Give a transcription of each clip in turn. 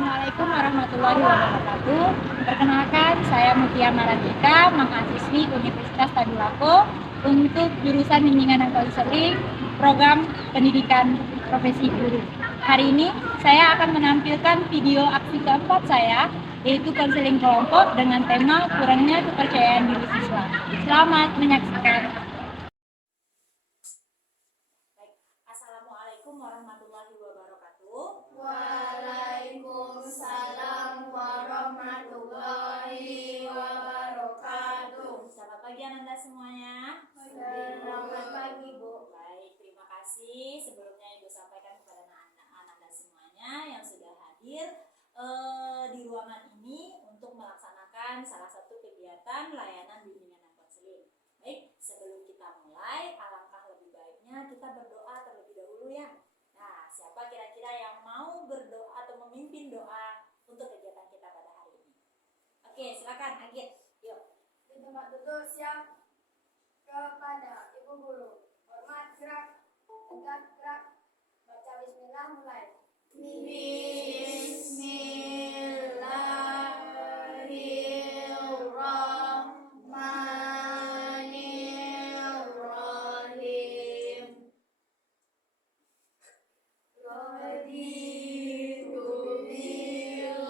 Assalamualaikum warahmatullahi wabarakatuh. Perkenalkan, saya Mutia Maratika, mahasiswi Universitas Tadulako untuk jurusan Bimbingan dan Konseling Program Pendidikan Profesi Guru. Hari ini saya akan menampilkan video aksi keempat saya, yaitu konseling kelompok dengan tema kurangnya kepercayaan diri siswa. Selamat menyaksikan. Assalamualaikum warahmatullahi wabarakatuh. Waalaikumsalam warahmatullahi wabarakatuh. Selamat pagi Ananda semuanya. Selamat pagi Bu. Baik, terima kasih. Sebelumnya Ibu sampaikan kepada Ananda semuanya yang sudah hadir di ruangan ini untuk melaksanakan salah satu kegiatan layanan bimbingan dan konseling. Baik, sebelum kita mulai, alangkah lebih baiknya kita berdoa terlebih dahulu ya. Nah, siapa kira-kira yang mau berdoa atau memimpin doa untuk kegiatan kita pada hari ini? Oke, silakan Agit. Yuk. Di tempat duduk siap. Kepada Ibu Guru. Hormat gerak. Tegak gerak. Baca bismillah mulai. Bismillahirrahmanirrahim. Raditu billahi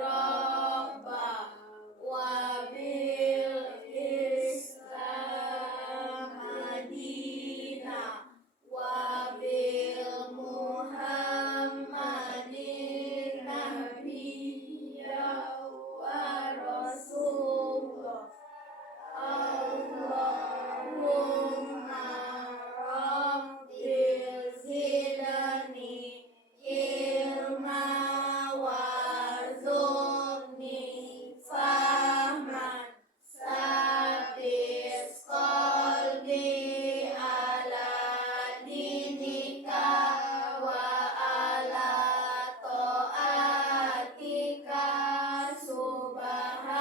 rabba wa bil islam madina wa bil muhammadin nabiyya wa rasulullah. Allahumma rabbil zidni ilma warzuqni fahman sabis qalbi ala dinika wa ala ta'atika subhanaka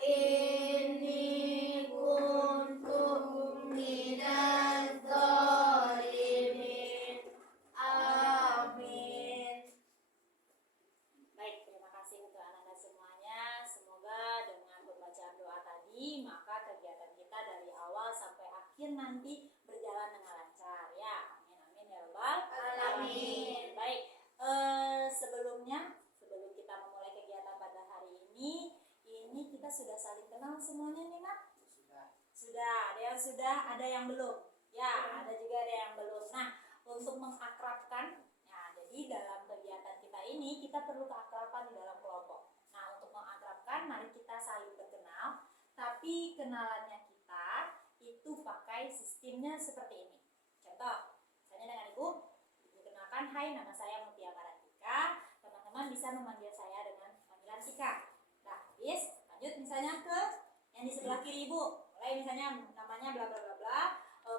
inni kuntu minaz zalimin. Amin. Baik, terima kasih untuk Ananda semuanya. Semoga dengan pembacaan doa tadi, maka kegiatan kita dari awal sampai akhir nanti berjalan dengan lancar ya. Amin amin ya rabbal Alamin. Baik, sebelum kita memulai kegiatan pada hari ini kita sudah saling kenal semuanya nih Nak? Sudah, ada yang sudah, ada yang belum. Ya, ada juga ada yang belum. Nah, untuk mengakrabkan, nah jadi dalam kegiatan kita ini kita perlu keakraban di dalam kelompok. Nah, untuk mengakrabkan, mari kita saling berkenal, tapi kenalannya kita itu pakai sistemnya seperti ini. Contoh, misalnya dengan Ibu kenalkan, hai nama saya Mutia Maratika, teman-teman bisa memanggil saya dengan panggilan Tika. Nah, habis lanjut misalnya ke yang di sebelah kiri Ibu, mulai misalnya namanya bla bla bla bla,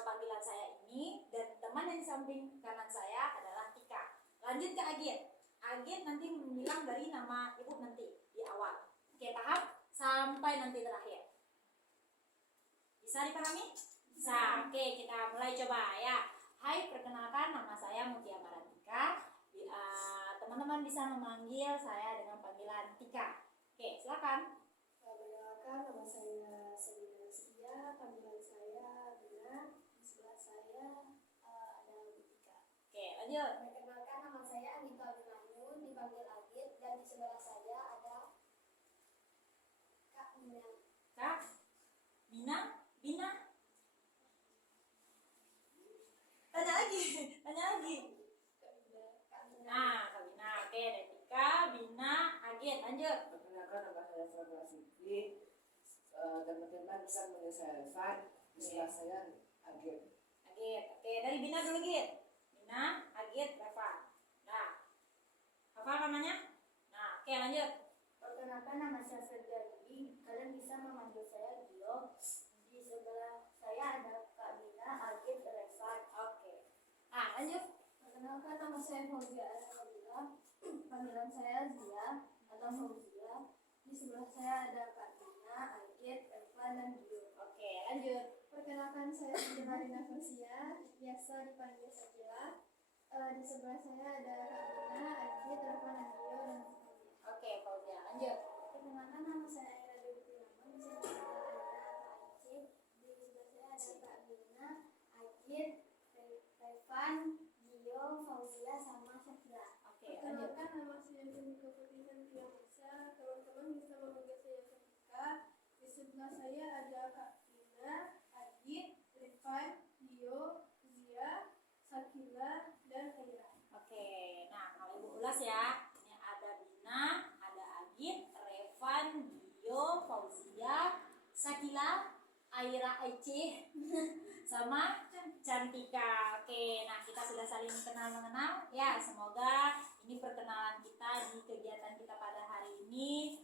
panggilan saya ini, dan teman yang di samping kanan saya adalah Tika. Lanjut ke Agit. Agit nanti bilang dari nama Ibu nanti di awal. Oke, paham? Sampai nanti terakhir. Bisa dipahami? Bisa. Oke, kita mulai coba ya. Hai, perkenalkan nama saya Mutia Maratika. Teman-teman bisa memanggil saya dengan panggilan Tika. Oke, silakan. Perkenalkan, nama saya Selina Setia, panggilan saya Bina, di sebelah saya ada Tika. Oke, lanjut. Perkenalkan, nama saya Anita Binanyun, dipanggil Agit, dan di sebelah saya ada Kak Mina. Kak Bina. Tanya lagi. Kak Mina. Nah, Kak Bina. Oke, ada Tika, Bina, Agit. Lanjut. Perkenalkan, nama saya Fadla Fikri. Teman-teman bisa memanggil saya Rifan. Di sebelah saya Agit. Agit. Oke, dari Bina dulu Git. Bina, Agit, Reva. Nah, hafal namanya? Nah, oke lanjut. Perkenalkan, nama saya Ferdiandi. Kalian bisa memanggil saya Gio. Di sebelah saya ada Kak Bina, Agit, Revan. Oke. Nah, lanjut. Perkenalkan, nama saya Fauzia Alhamdulillah. Panggilan saya Zia atau Fauzia. Di sebelah saya ada Kak Bina, Agit, Revan, dan Gio. Oke, lanjut. Perkenalkan, saya Marina Fauzia, biasa dipanggil Sakila. Di sebelah saya ada Kak Dina, Ajit, Rafa, Nadio, dan Fauzia. Oke, Fauzia, lanjut. Perkenalkan, nama saya Aira Dewi Namun, bisa dipanggil Aira atau Ajit. Di sebelah saya ada Kak Dina, Ajit, Revan, Gio, Fauzia, sama Syakira. Oke, lanjut. Perkenalkan, nama saya Jessica Putri Santia Masa. Teman-teman bisa memanggil saya Syakira. Di sebelah saya ada Kak Dina, Ajit, Revan, Gio, Zia, Sakila, dan Aira. Oke, nah kalau Ibu ulas ya. Ini ada Bina, ada Agit, Revan, Gio, Fauzia, Sakila, Aira, Aici, sama Cantika. Oke, nah kita sudah saling kenal mengenal. Ya, semoga ini perkenalan kita di kegiatan kita pada hari ini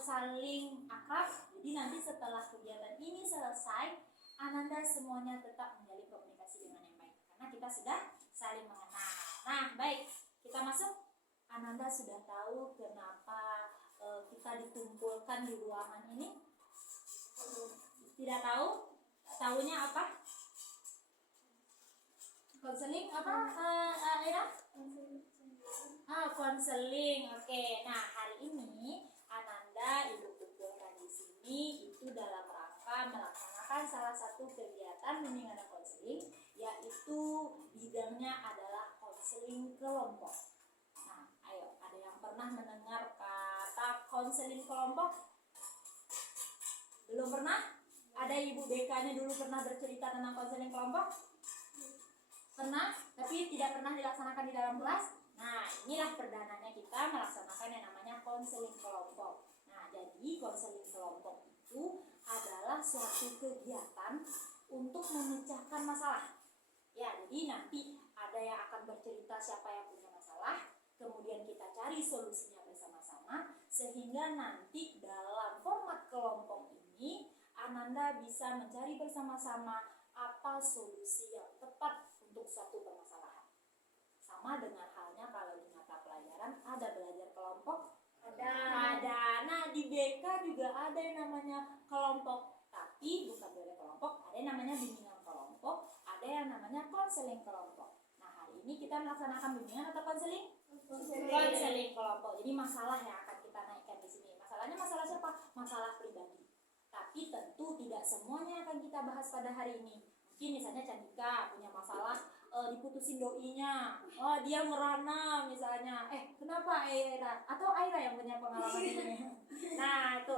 saling akrab. Jadi nanti setelah kegiatan ini selesai, Ananda semuanya tetap menjalin komunikasi dengan yang baik karena kita sudah saling mengenal. Nah, baik, kita masuk. Ananda sudah tahu kenapa kita dikumpulkan di ruangan ini? Tidak tahu? Tahunya apa? Konseling apa, Aira? Konseling. Oke. Nah, hari ini Ananda Ibu kumpulkan di sini itu dalam rangka melaksanakan salah satu kegiatan bimbingan konseling, yaitu bidangnya adalah konseling kelompok. Nah, ayo, ada yang pernah mendengar kata konseling kelompok? Belum pernah? Ada Ibu BK-nya dulu pernah bercerita tentang konseling kelompok? Pernah, tapi tidak pernah dilaksanakan di dalam kelas. Nah, inilah perdananya kita melaksanakan yang namanya konseling kelompok. Nah, jadi konseling kelompok itu adalah suatu kegiatan untuk memecahkan masalah. Ya, jadi nanti ada yang akan bercerita siapa yang punya masalah, kemudian kita cari solusinya bersama-sama, sehingga nanti dalam format kelompok ini Ananda bisa mencari bersama-sama apa solusi yang tepat untuk suatu permasalahan. Sama dengan halnya kalau di mata pelajaran ada belajar kelompok, ada. Nah, di BK juga ada yang namanya kelompok, tapi bukan belajar kelompok, ada yang namanya bimbingan kelompok, ada yang namanya konseling kelompok. Nah, hari ini kita melaksanakan bimbingan atau konseling? Konseling kelompok. Jadi masalah yang akan kita naikkan di sini. Masalahnya masalah siapa? Masalah pribadi. Tapi tentu tidak semuanya akan kita bahas pada hari ini. Mungkin misalnya Cantika punya masalah diputusin doinya, dia merana misalnya, kenapa Aira? Atau Aira yang punya pengalaman ini. Nah itu,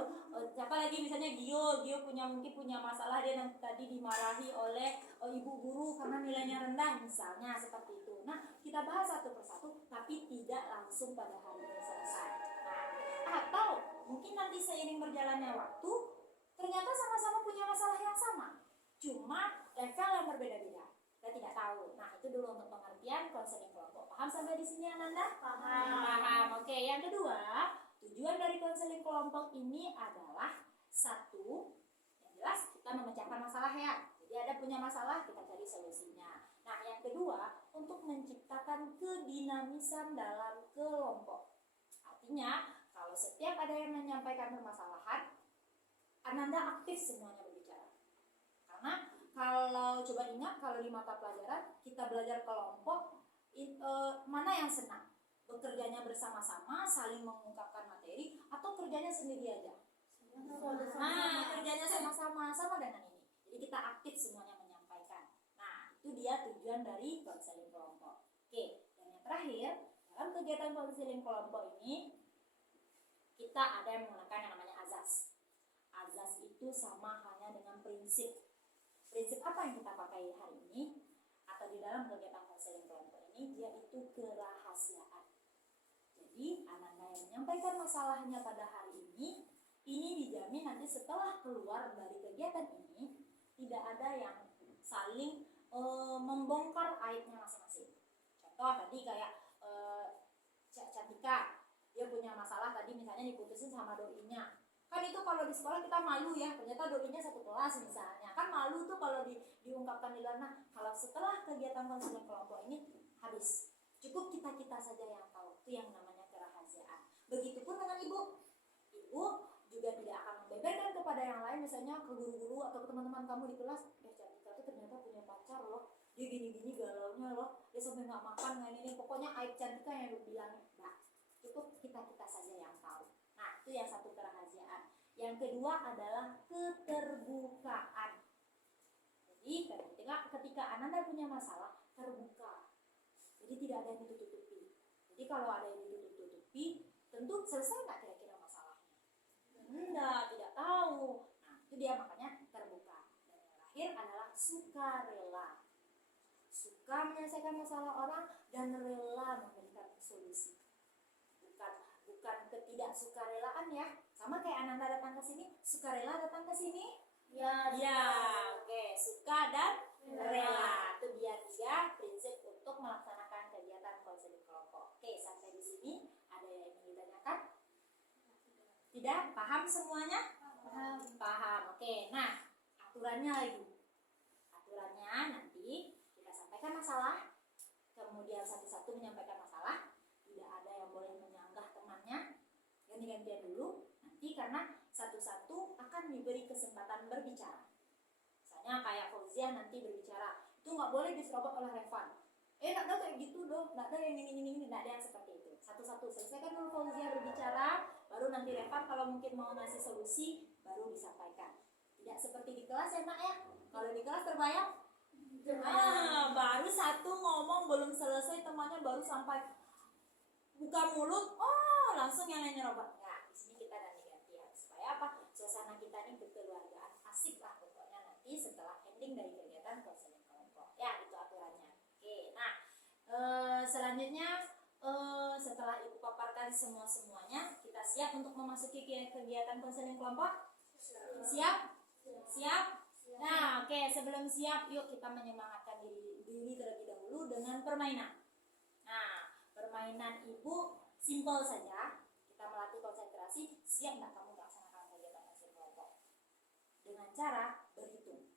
siapa lagi misalnya Gio mungkin punya masalah, dia tadi dimarahi oleh ibu guru karena nilainya rendah misalnya, seperti itu. Nah kita bahas satu persatu, tapi tidak langsung pada hari ini selesai. Nah, atau mungkin nanti seiring berjalannya waktu, ternyata sama-sama punya masalah yang sama, cuma level yang berbeda-beda. Kita tidak tahu. Nah, itu dulu untuk pengertian konseling kelompok. Paham sampai di sini, Ananda? Paham. Oke, yang kedua, tujuan dari konseling kelompok ini adalah satu, yang jelas kita memecahkan masalah ya. Jadi ada punya masalah, kita cari solusinya. Nah, yang kedua, untuk menciptakan kedinamisan dalam kelompok. Artinya, kalau setiap ada yang menyampaikan permasalahan, Ananda aktif semuanya berbicara. Karena kalau coba ingat, kalau di mata pelajaran kita belajar kelompok, mana yang senang? Bekerjanya bersama-sama, saling mengungkapkan materi, atau kerjanya sendiri aja? Nah, kerjanya sama-sama, sama dengan ini. Jadi kita aktif semuanya menyampaikan. Nah, itu dia tujuan dari konseling kelompok. Oke, dan yang terakhir, dalam kegiatan konseling kelompok ini, kita ada yang menggunakan yang namanya azas. Azas itu sama halnya dengan prinsip. Prinsip apa yang kita pakai hari ini atau di dalam kegiatan konseling kelompok ini, yaitu kerahasiaan. Jadi Ananda yang menyampaikan masalahnya pada hari ini dijamin nanti setelah keluar dari kegiatan ini tidak ada yang saling membongkar aibnya masing-masing. Contoh tadi kayak Cantika, dia punya masalah tadi misalnya diputusin sama doinya. Kan itu kalau di sekolah kita malu ya, ternyata doinya satu kelas misalnya. Kan malu tuh kalau diungkapkan di luar. Nah, kalau setelah kegiatan konseling kelompok ini habis, cukup kita saja yang tahu. Itu yang namanya kerahasiaan. Begitupun dengan ibu. Ibu juga tidak akan membeberkan kepada yang lain, misalnya ke guru-guru atau ke teman-teman kamu di kelas, Cantika tuh ternyata punya pacar loh. dia gini-gini galaunya loh, dia sampai nggak makan nggak ini, pokoknya aib Cantika yang lu bilang. Nah, cukup kita saja yang tahu. Nah, itu yang satu, kerahasiaan. Yang kedua adalah keterbukaan. Jadi ketika Ananda punya masalah, terbuka. Jadi tidak ada yang ditutup-tutupi. Jadi kalau ada yang ditutup-tutupi, tentu selesai nggak kira-kira masalahnya? Enggak, tidak tahu. Nah, itu dia makanya terbuka. Dan yang terakhir adalah sukarela. Suka menyelesaikan masalah orang dan rela memberikan solusi. Bukan ketidaksukarelaan ya. Sama kayak Ananda datang ke sini, sukarela datang ke sini. Ya, oke, suka dan rela. Itu dia 3 prinsip untuk melaksanakan kegiatan konseling kelompok. Oke, sampai di sini ada yang ingin ditanyakan? Tidak? Paham semuanya? Paham. Oke, nah aturannya lagi. Aturannya nanti kita sampaikan masalah, kemudian satu-satu menyampaikan masalah. Tidak ada yang boleh menyanggah temannya. Ganti-gantian dulu. Nanti karena satu-satu akan diberi kesempatan berbicara. Misalnya kayak Fauzia nanti berbicara, itu nggak boleh diserobot oleh Revan. Nggak ada kayak gitu dong, nggak ada yang ini, nggak ada yang seperti itu. Satu-satu selesaikan dulu Fauzia berbicara, baru nanti Revan kalau mungkin mau ngasih solusi, baru disampaikan. Tidak seperti di kelas ya Nak ya. Kalau di kelas terbayang? Baru satu ngomong belum selesai, temannya baru sampai buka mulut, langsung yang lain nyerobot. Nah, di sini kita ganti-gantian supaya apa? Suasana kita ini berkeluargaan, asik lah pokoknya nanti setelah ending dari kegiatan konseling kelompok. Ya, itu aturannya. Oke, nah selanjutnya setelah Ibu paparkan semuanya, kita siap untuk memasuki kegiatan konseling kelompok? Siap? Siap? Nah, oke, sebelum siap, yuk kita menyemangatkan diri terlebih dahulu dengan permainan. Nah, permainan Ibu simpel saja. Kita melatih konsentrasi. Siap nggak kamu melaksanakan kegiatan konseling kelompok? Dengan cara berhitung.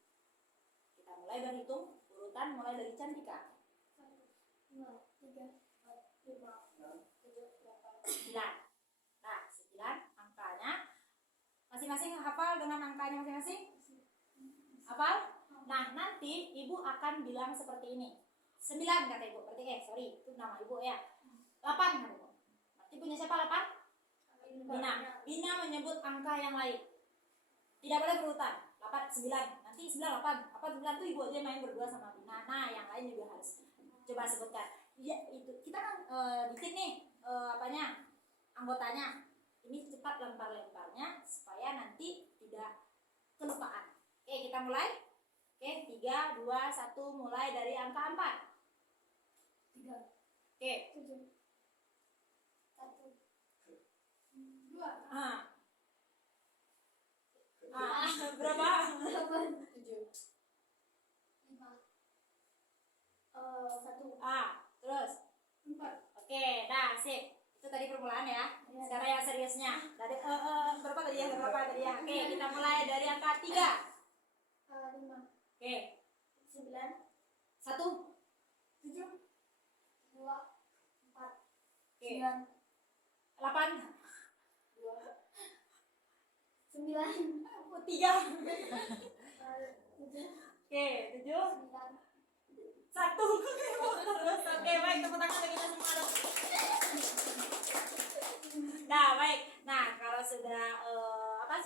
Kita mulai berhitung, urutan mulai dari Cantika. 1, 2, 3, 4, 5, 6, 7, 8, 9. Nah, 9 angkanya. Masing-masing hafal dengan angkanya masing-masing? Hafal? Nah, nanti Ibu akan bilang seperti ini. 9 kata Ibu. Berarti itu nama Ibu ya. 8 kata Ibu. Berarti punya siapa 8? Bina menyebut angka yang lain. Tidak boleh berurutan. 8, 9. Nanti 9, 8. 8, 9 itu Ibu aja main berdua sama Bina. Nah, yang lain juga harus coba sebutkan. Ya, itu. Kita kan dikit nih anggotanya. Ini cepat lempar-lemparnya supaya nanti tidak kelupaan. Oke, kita mulai. Oke, 3, 2, 1, mulai dari angka 4. 3, Oke. 7, 1, 2, Berapa? 8, 7, 5, 1, Terus. 4. Oke, dah, sip. Itu tadi permulaan ya. Sekarang yang seriusnya. Dari berapa tadi ya? Oke, kita mulai dari angka 3. 5, Oke. 9, 1. 7, 2, 4, Oke. 9, 8. 2, 9, 3. 7, Oke, 7. 9. 1. Terus. Oke, baik, tepuk tangan bagi kita semua dong. Nah, baik. Nah, kalau sudah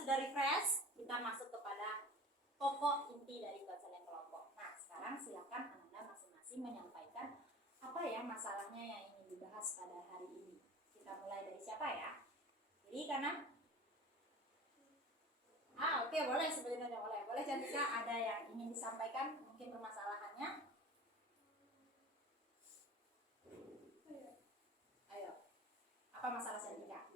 sudah refresh, kita masuk kepada pokok inti dari konseling kelompok. Nah, sekarang silakan Anda masing-masing menyampaikan apa ya masalahnya yang ingin dibahas pada hari ini. Kita mulai dari siapa ya? Jadi kanan. Oke, boleh sebenarnya boleh. Boleh Cantika, ada yang ingin disampaikan mungkin permasalahannya? Ayo. Apa masalah Cantika?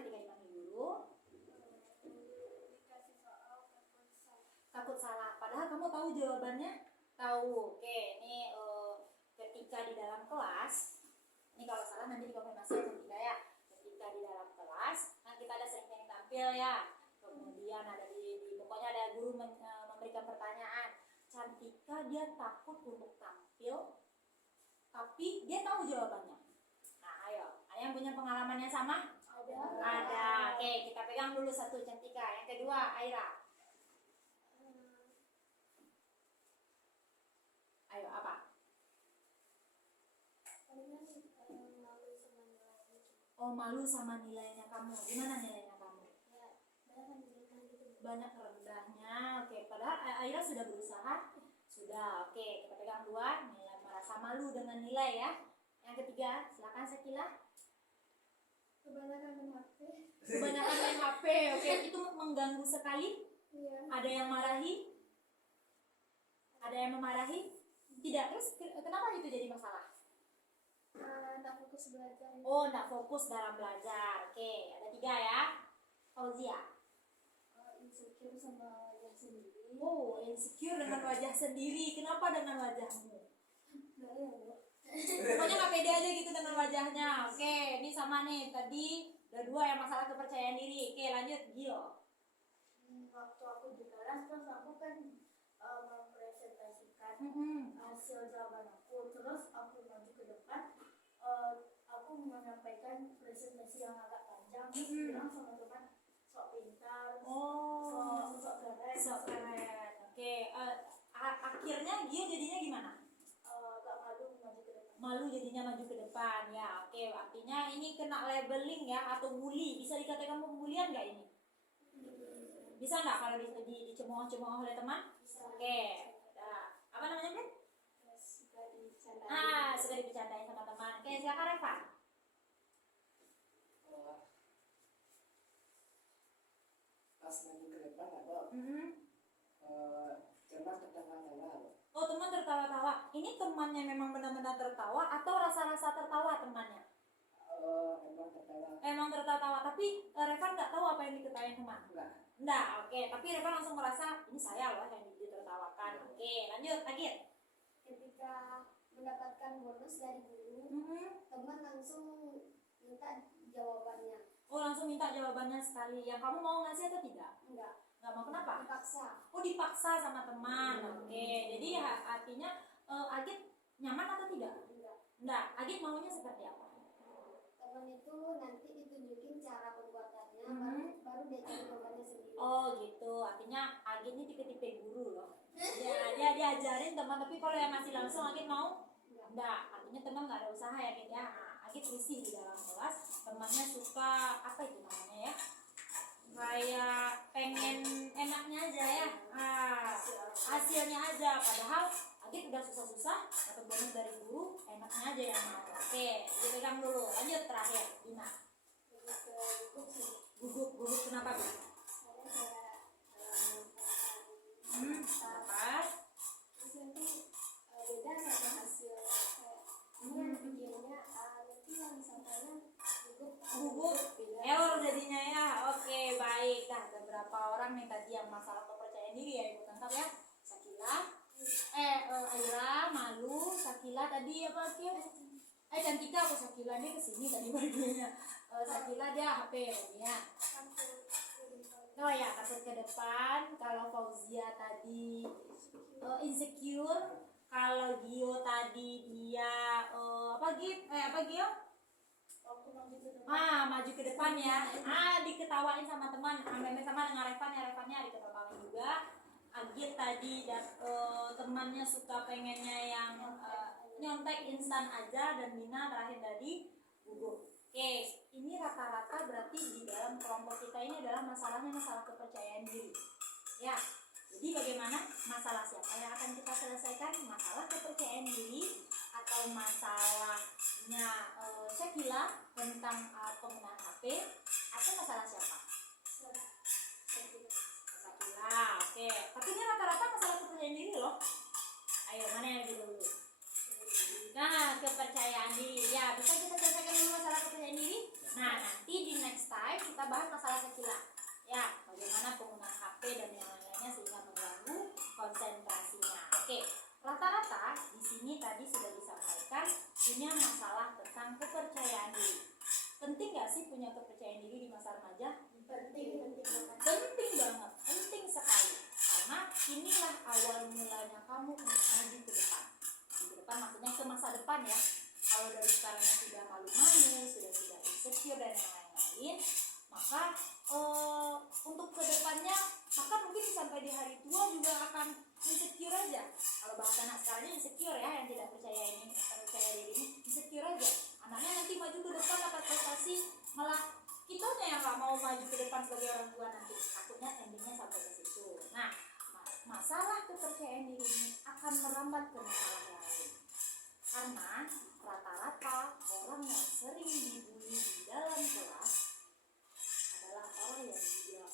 Ketika dipanggil guru dikasih soal takut salah, padahal kamu tahu jawabannya. Tahu. Oke, ini ketika di dalam kelas, ini kalau salah nanti dikonfirmasi Cantika ya. Ketika di dalam kelas, kan kita ada sering tampil ya. Kemudian ada pokoknya ada guru memberikan pertanyaan. Cantika dia takut untuk tampil, tapi dia tahu jawabannya. yang punya pengalaman yang sama? Ada. Oke, kita pegang dulu satu Cantika. Yang kedua, Aira. Ayo, apa? Oh, malu sama nilainya kamu. Gimana nilainya kamu? Banyak rendahnya. Oke, padahal Aira sudah berusaha. Sudah. Oke, kita pegang dua. Nilai merasa malu dengan nilai ya. Yang ketiga, silakan Sakila. Kebanyakan main HP. Kebanyakan main HP. Oke, itu mengganggu sekali. Iya. Ada yang marahi? Ada yang memarahi? Tidak. Terus kenapa itu jadi masalah? Tak fokus belajar. Oh, tidak fokus dalam belajar. Oke, ada tiga ya. Fauzia. Insecure sama wajah sendiri. Oh, insecure dengan wajah sendiri. Kenapa dengan wajahmu? Nggak ya, Bu. Pokoknya nggak pede aja gitu dengan wajahnya. Oke, ini sama nih. Tadi ada dua yang masalah kepercayaan diri. Oke, lanjut Gio. Waktu aku di kelas terus aku kan mempresentasikan hasil jawaban aku, terus aku maju ke depan, aku menyampaikan presentasi yang agak panjang, terus bilang sama teman sok pintar, Oh, sok keren, so keren. Oke, akhirnya Gio jadinya gimana? agak malu maju ke depan. Malu jadinya maju ke depan ya. Oke, artinya ini kena labeling ya atau bully. Bisa dikatakan pembulian nggak ini? Bisa nggak kalau dicemooh-cemooh oleh teman? Oke, apa namanya Beb? Suka dicandai. Suka dibicarain sama teman. Oke, silakan Reva. Pas maju ke depan apa? Teman tertawa-tawa. Oh, teman tertawa-tawa. Ini temannya memang benar-benar tertawa atau rasa-rasa tertawa temannya? Emang tertawa. Emang tertawa-tawa, tapi Reva nggak tahu apa yang diketawain teman. Enggak, oke. Tapi Reva langsung merasa ini saya loh yang ditertawakan. Oke, lanjut, Agit. Ketika mendapatkan bonus dari guru, teman langsung minta jawabannya. Oh, langsung minta jawabannya sekali. Yang kamu mau ngasih atau tidak? Enggak. Nggak mau, kenapa? Dipaksa. Oh, dipaksa sama teman. Oke, jadi artinya Agit nyaman atau tidak? Enggak. Agit maunya seperti apa? Teman itu nanti ditunjukin cara pembuatannya, baru dia cari jawabannya sendiri. Oh gitu, artinya Agit ini tipe-tipe guru loh. Ya, dia diajarin teman, tapi kalau yang masih langsung Agit mau? Enggak, artinya teman nggak ada usaha ya Agit ya. Agit risih di dalam kelas, temannya suka apa itu namanya ya? Kayak pengen enaknya aja ya, hasilnya aja. Padahal Agit udah susah-susah dapat bonus dari guru, enaknya aja yang mau. Oke, dipegang dulu. Lanjut terakhir, Dina. Gugup kenapa Bu? Apa? Terus nanti beda sama hasil ini yang bikinnya nanti yang disampaikan Gugup, error jadinya ya. Oke, baik. Nah, ada berapa orang nih tadi yang masalah kepercayaan diri ya Ibu tangkap ya? Sakila, Aira, malu, Sakila tadi apa Kim? Cantika aku Sakila dia kesini tadi bagiannya. Sakila dia HP ya. Oh ya, takut ke depan. Kalau Fauzia tadi insecure. Kalau Gio tadi dia apa Gio? Maju ke depan ya. Diketawain sama teman. Ambil sama dengan Revan ya, Revannya diketawain juga. Agit tadi temannya suka pengennya yang nyontek instan aja, dan Mina terakhir tadi gugup. Oke, ini rata-rata berarti di dalam kelompok kita ini adalah masalahnya masalah kepercayaan diri. Ya, jadi bagaimana masalah siapa yang akan kita selesaikan? Masalah kepercayaan diri atau masalahnya Syakila tentang penggunaan HP, atau masalah siapa? Syakila. Oke, tapi ini rata-rata masalah kepercayaan diri loh. Ayo, mana yang lebih dulu? Nah, kepercayaan diri. Ya, bisa kita selesaikan dulu masalah kepercayaan diri. Nah, nanti di next time kita bahas masalah Syakila. Ya, bagaimana penggunaan HP dan yang lainnya sehingga mengganggu konsentrasinya. Oke, rata-rata di sini tadi sudah disampaikan punya masalah tentang kepercayaan diri. Penting nggak sih punya kepercayaan diri di masa remaja? Penting banget, penting sekali. Karena inilah awal mulanya kamu untuk maju ke depan. Di depan maksudnya ke masa depan ya. Kalau dari sekarang sudah malu-malu, sudah tidak insecure dan yang lain-lain, maka untuk kedepannya maka mungkin sampai di hari tua juga akan insecure aja. Kalau bahasa anak sekarangnya insecure ya, yang tidak percaya diri ini insecure aja. Anaknya nanti maju ke depan dapat prestasi, malah kitanya yang nggak mau maju ke depan sebagai orang tua, nanti takutnya endingnya sampai ke situ. Nah, masalah kepercayaan diri ini akan merambat ke masalah yang lain, karena rata-rata orang yang sering dibully di dalam kelas adalah orang yang juga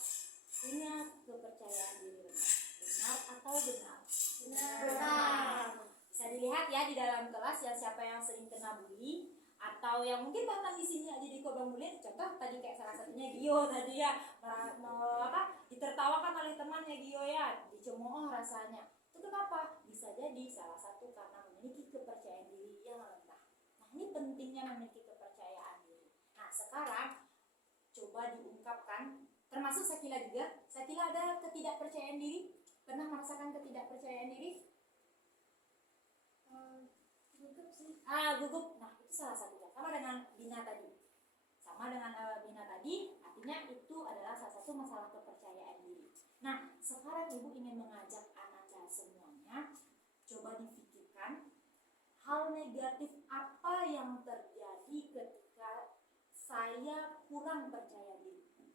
punya kepercayaan diri rendah. Benar atau benar? Benar. Bisa dilihat ya di dalam kelas ya, siapa yang sering kena bully atau yang mungkin bahkan di sini aja di korban bully. Contoh tadi kayak salah satunya Gio tadi ya, ditertawakan oleh temannya Gio ya, dicemooh rasanya. Itu kenapa? Bisa jadi salah satu karena memiliki kepercayaan diri yang rendah. Nah, ini pentingnya memiliki kepercayaan diri. Nah, sekarang coba diungkapkan, termasuk Sakila juga. Sakila ada ketidakpercayaan diri? Pernah merasakan ketidakpercayaan diri? Gugup sih. Gugup. Nah, itu salah satunya. Sama dengan Bina tadi. Artinya itu adalah salah satu masalah kepercayaan diri. Nah, sekarang Ibu ingin mengajak anak-anak semuanya coba difikirkan hal negatif apa yang terjadi ketika saya kurang percaya diri.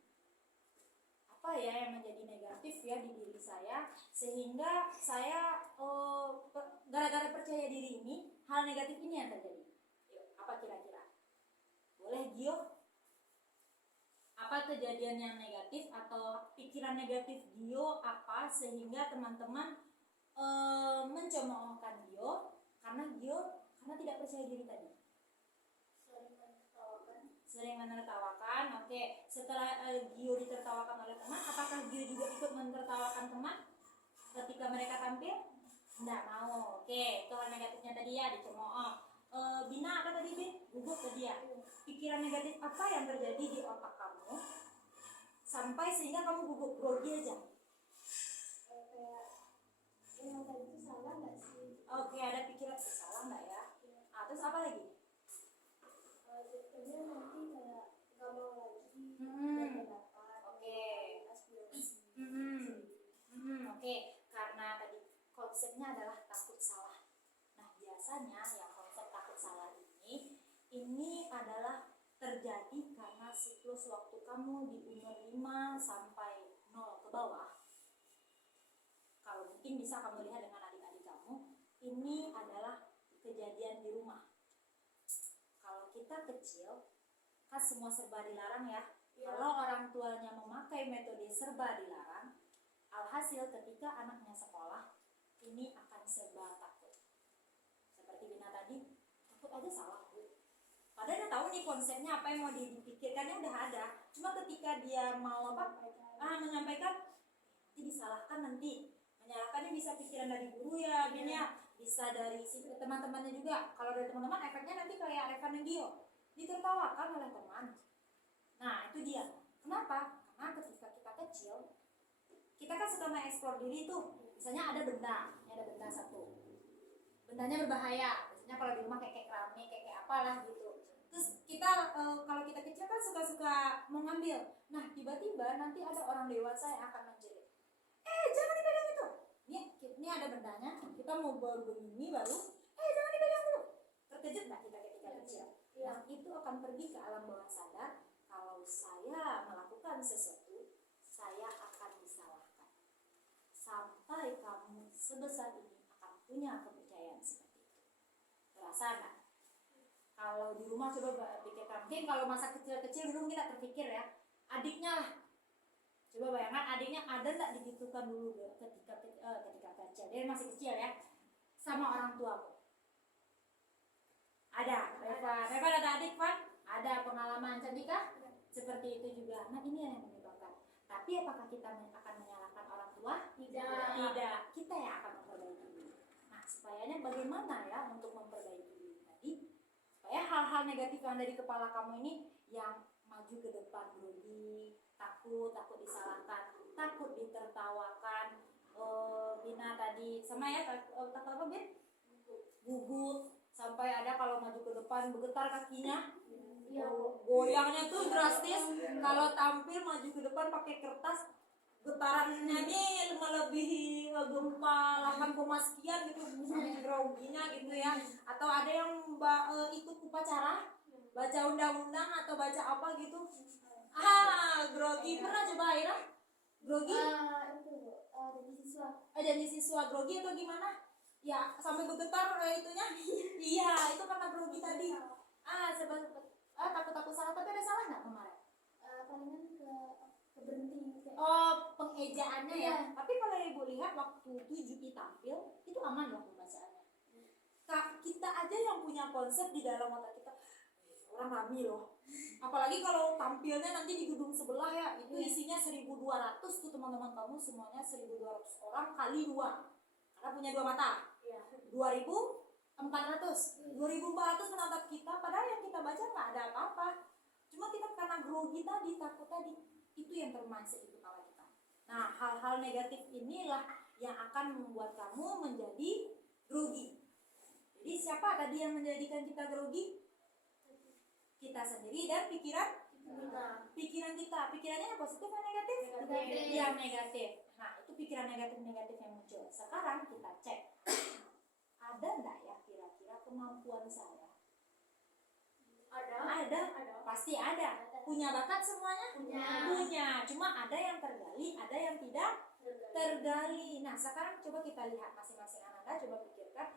Apa ya yang menjadi negatif ya di diri saya sehingga saya gara-gara percaya diri ini hal negatif ini yang terjadi. Yuk, apa kira-kira? Boleh Gio? Apa kejadian yang negatif atau pikiran negatif Gio apa sehingga teman-teman mencemoohkan Gio karena tidak percaya diri tadi? Sering menertawakan. Oke, setelah Gio ditertawakan oleh teman, apakah Gio juga ikut menertawakan teman ketika mereka tampil? Tidak mau. Oke, itu hal negatifnya tadi ya, dicemooh. Bina apa tadi Bin? Gugup tadi ya. Pikiran negatif apa yang terjadi di otak kamu sampai sehingga kamu gugup, grogi aja? Kayak yang tadi itu salah nggak sih? Oke, ada pikiran salah nggak ya? Terus apa lagi? Jadinya nanti kayak nggak mau lagi berpendapat. Oke. Aspirasi. Oke, karena tadi konsepnya adalah takut salah. Nah, biasanya yang konsep takut salah ini adalah terjadi karena siklus waktu kamu di umur 5 sampai 0 ke bawah. Kalau mungkin bisa kamu lihat dengan adik-adik kamu, ini adalah kejadian di rumah. Kalau kita kecil, kan semua serba dilarang ya. Kalau orang tuanya memakai metode serba dilarang, alhasil ketika anaknya sekolah, ini akan serba takut. Seperti Bina tadi, takut aja salah Bu. Padahal dia tahu nih konsepnya apa yang mau dipikirkannya udah ada. Cuma ketika dia mau menyampaikan, nanti disalahkan nanti. Menyalahkannya bisa pikiran dari guru ya, Bin ya. Bisa dari teman-temannya juga. Kalau dari teman-teman efeknya nanti kayak Evan dan Gio, ditertawakan oleh teman. Nah, itu dia. Kenapa? Karena ketika kita kecil, kita kan suka mengeksplor diri tuh. Misalnya ada benda, ini ada benda satu. Bendanya berbahaya. Biasanya kalau di rumah kayak keramik, kayak apalah gitu. Terus kita kalau kita kecil kan suka mau ngambil. Nah, tiba-tiba nanti ada orang dewasa yang akan menjerit. Jangan dipegang itu. Ini ada bendanya, kita mau baru begini baru, jangan dipegang dulu. Terkejut nggak kita ketika kecil? Nah, itu akan pergi ke alam bawah sadar. Kalau saya melakukan sesuatu, saya akan disalahkan. Sampai kamu sebesar ini akan punya kepercayaan seperti itu. Terasa nggak? Kalau di rumah coba pikirkan, mungkin kalau masa kecil-kecil dulu kita terpikir ya, adiknya lah. Coba bayangkan adiknya ada nggak digitukan dulu ketika kecil, dia masih kecil ya, sama orang tuamu. Ada, Reva ada adik Pan? Ada pengalaman Cantika? Seperti itu juga. Nah, ini yang menyebabkan. Tapi apakah kita akan menyalahkan orang tua? Tidak. Kita yang akan memperbaiki diri. Nah, supayanya bagaimana ya untuk memperbaiki diri tadi? Supaya hal-hal negatif yang ada di kepala kamu ini yang maju ke depan grogi, takut disalahkan, takut ditertawakan. Bina tadi sama ya, takut apa Bin? Gugup. sampai ada kalau maju ke depan bergetar kakinya. Iya. Goyangnya tuh drastis. Kalau tampil maju ke depan pakai kertas, getarannya nih melebihi gempa 8, sekian gitu, groginya gitu ya. Atau ada yang ikut upacara, baca undang-undang atau baca apa gitu. Grogi. Pernah coba Aira? Grogi? Jadi siswa grogi atau gimana? Ya, sampai bergetar itunya. Iya, itu karena grogi tadi. Takut salah, tapi ada salah nggak kemarin? Palingan ke berhenti kayak Pengejaannya ya. Tapi kalau ibu lihat waktu 7i tampil, itu aman loh pembacaannya. Kita aja yang punya konsep di dalam otak kita, orang rame loh. Apalagi kalau tampilnya nanti di gedung sebelah ya, itu isinya 1.200 tuh teman-teman kamu semuanya, 1.200 orang kali 2. Karena punya 2 mata. 2.400 menatap kita, padahal yang kita baca nggak ada apa-apa. Cuma kita karena grogi tadi, takut tadi, itu yang termansik di kepala kita. Nah, hal-hal negatif inilah yang akan membuat kamu menjadi grogi. Jadi siapa tadi yang menjadikan kita grogi? Kita sendiri dan pikiran kita. Pikirannya yang positif atau negatif? Yang negatif. Nah, itu pikiran negatif yang muncul. Sekarang kita cek, ada nggak ya kira-kira kemampuan saya? Ada. Pasti ada. Punya bakat semuanya? Punya. Cuma ada yang tergali, ada yang tidak tergali. Nah, sekarang coba kita lihat masing-masing anak. Coba pikirkan,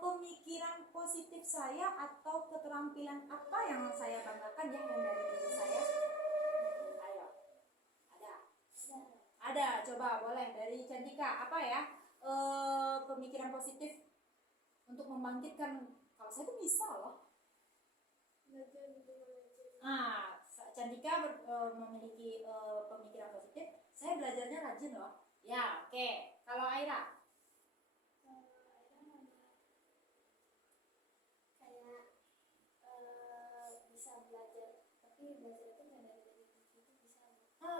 pemikiran positif saya atau keterampilan apa yang saya banggakan ya yang dari diri saya? Ayo. Ada. Coba boleh dari Cantika, apa ya? Pemikiran positif untuk membangkitkan. Kalau saya tuh bisa loh. Cantika memiliki pemikiran positif. Saya belajarnya rajin loh. Ya, oke. Kalau Aira? Bisa belajar, tapi belajar itu nggak dari buku itu bisa.